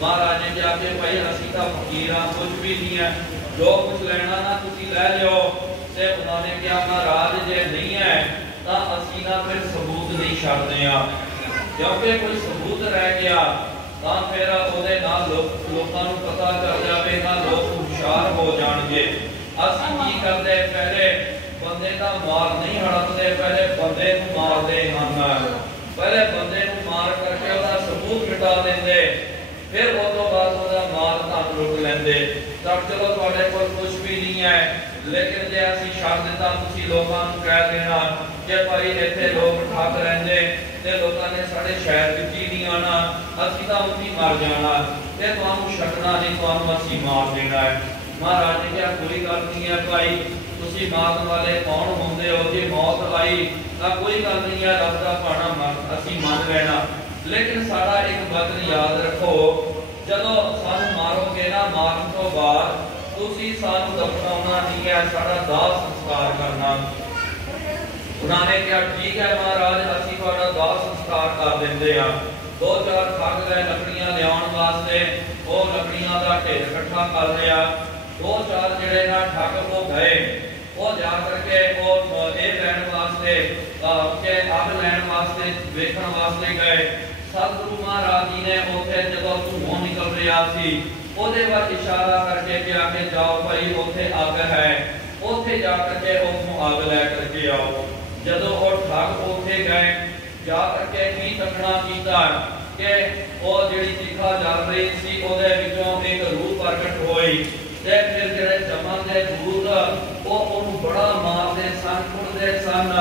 महाराज ने कहा कि भाई असीं तां फकीर हां, कुछ भी नहीं है, जो कुछ लेना ना तुसीं लै लिओ। ते उन्होंने कहा महाराज जे नहीं है तां असीं ना फिर सबूत नहीं छड्डदे आ, क्योंकि कोई सबूत रह गया तां फिर उहदे नाल लोकां नूं पता चल जावेगा, लोग हुशियार हो जाणगे। असीं की करदे पहले बंदे दा माल नहीं हड़पदे, पहले बंदे नूं मारदे हन, पहले बंदे नूं मार करके उहदा सबूत मिटा देंदे, फिर उस तो बाद उहदा माल धन लुट लैंदे। तब चलो तुहाडे कोल कुछ भी नहीं है, लेकिन जे असीं छड्ड दित्ता तुसीं लोकां नूं कह देना कि भाई इत्थे लोग ठग रहिंदे ते लोकां ने साडे शहर विच ही नहीं आना, असीं तां उत्थे मर जाना, ते तुहानूं छड्डना नहीं, तुहानूं असीं मार देना है। महाराज ने कहा कोई गल नहीं है भाई, तुसीं मारन वाले कौन होंदे हो, जे मौत आई तां कोई गल नहीं है, रब दा भाणा असीं मन लेना, लेकिन साडा एक वचन याद रखो, जदों सानूं मारोगे ना, मारन तो बाद तुसीं सानूं दफनाउणा नहीं है, साडा दाह संस्कार करना। उन्होंने कहा ठीक है महाराज, असीं तुहाडा दाह संस्कार कर दिंदे आ। दो चार ठग गए लकड़ियां लियाउण वास्ते, वो लकड़ियां दा ढेर इकट्ठा कर लिया। दो चार जिहड़े ना ठग वो गए, वो जा करके वो ये लैण वास्ते के अग लैण वास्ते वेखण वास्ते गए। सतगुरु महाराज जी ने उत्थे जदों धुआं निकल रहा सी, ਉਹਦੇ ਵੱਲ इशारा करके कहा कि जाओ भाई उत्थे अग है, उत्थे जा करके उसको अग लै करके आओ। जदों वो ठग उत्थे गए, जा करके की तकना कीता कि वो जिहड़ी चिखा जल रही सी ਉਹਦੇ ਵਿੱਚੋਂ एक रूह प्रगट होई, ते फिर जिहड़े जमन दे दूत वो ਉਹਨੂੰ बड़ा मारदे सन, कुटदे सन,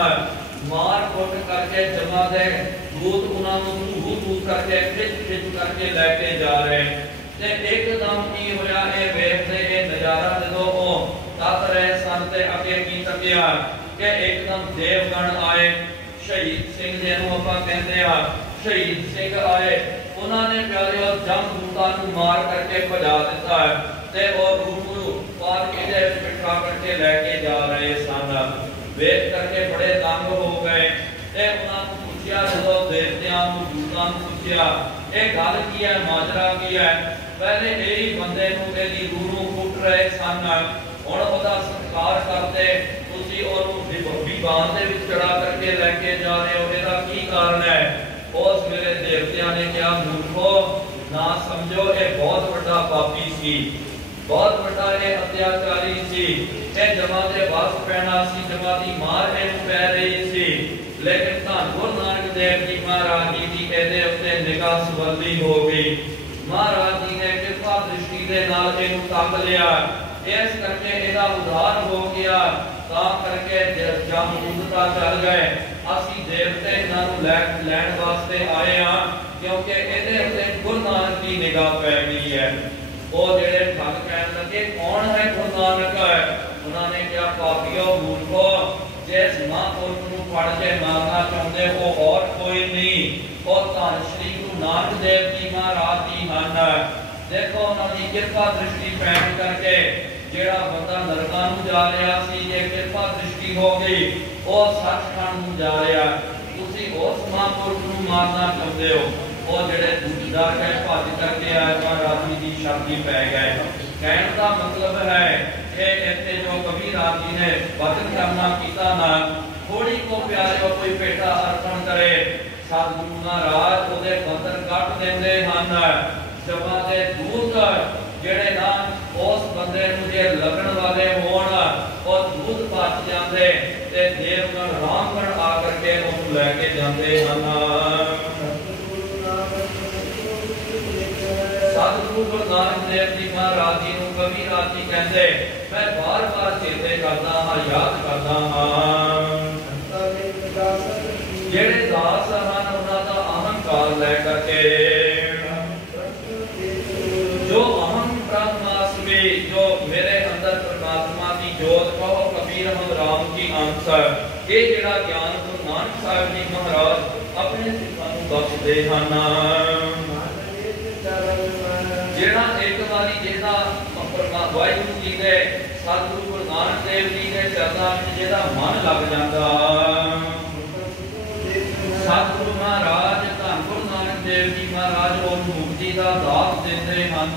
मार कुट करके जमा दे दूत उन्होंने धू धू करके खिच करके लैके जा रहे। ते एकदम की होया, ये वेखदे ये नजारा जदों वो तक रहे सन ते अगे की तकिया कि एकदम देवगण आए, शहीद सिंह जिहनूं आपां कहंदे आ, शहीद सिंह आए, उन्होंने प्यारे जमदूतां नूं मार करके भजा दिता ते वो रूह नूं पालकी दे विच बिठा करके लैके जा रहे सन। वेख करके बड़े तंग हो गए ते उन्हां नूं पुछया, जदों देवतियां नूं दूतां नूं पुछया ये गल की है, माजरा की है, पहले यही बंदे नूं इहदी रूह नूं कुट रहे सन, हुण उहदा संस्कार करते तुसीं ओहनूं विवान दे विच चढ़ा करके लैके जा रहे हो, इहदा की कारण है? उस वेले देवतियां ने कहा मूर्खो ना समझो, ये बहुत वड्डा पापी सी, बहुत वड्डा ये अत्याचारी सी, ये जमा दे वस पैना सी, जमा दी मार इहनूं पै रही सी, लेकिन धन गुरु नानक देव जी महाराज जी की इहदे उत्ते निगाह सवली हो गई। महाराज जी ने कृपा दृष्टि दे नाल इहनूं तक लिया, इस करके इहदा उद्धार हो गया, तां करके जमदूत चल गए, असीं देवते इन्हां नूं लैण वास्ते आए हां, क्योंकि इहदे उत्ते गुरु नानक की निगाह पै गई है। वो जिहड़े ठग कहण लगे कौन है गुरु नानक? उन्होंने कहा पापियो मूर्खो, जिस महापुरुष नूं फड़ के मारना चाहुंदे हो और कोई नहीं, और धन श्री गुरु नानक देव जी महाराज जी हन। देखो उन्होंने कृपा दृष्टि पैण करके जिहड़ा बंदा नरकां नूं जा रहा सी, जे कृपा दृष्टि हो गई वो सचखंड नूं जा रहा, तुसीं उस महापुरुष नूं मारना चाहुंदे हो, वो जिहड़े डर गए भज करके आए महाराज जी की शक्ति पै गए। कहने का मतलब है कि इत्थे जो कबीरदास जी ने वचन करना कीता ना, थोड़ी को प्यारे कोई भेटा अर्पण करे, सतगुरु महाराज उहदे बंधन कट दिंदे हन। जमा दे दूत जिहड़े ना उस बंदे नूं जे लगन वाले होण, और दूत बच जांदे ते देवगण रामगण आ करके उहनूं लैके जांदे हन। सतगुरु गुरु नानक देव जी महाराज जी नूं कबीरदास जी कहंदे, मैं बार बार चेते करदा हां, याद करदा हां, जेड़े दास हन उन्हां दा अहंकार लै करके, जो अहम ब्रह्मास्मि, जो मेरे अंदर परमात्मा की जोत, कहो कबीर हम राम की अंश, ये जेड़ा ज्ञान गुरु नानक साहिब जी महाराज अपने सिखां नूं बख्शदे हन। जेड़ा एक बारी जेदा वाहिगुरु जी दे सतगुरु गुरु नानक देव जी दे चरनां विच जेदा मन लग जांदा, सतगुरु महाराज धन गुरु नानक ਦੇਵ ਜੀ ਮਹਾਰਾਜ ਉਹ ਮੁਕਤੀ ਦਾ ਦਾਤ ਦਿੰਦੇ ਹਨ।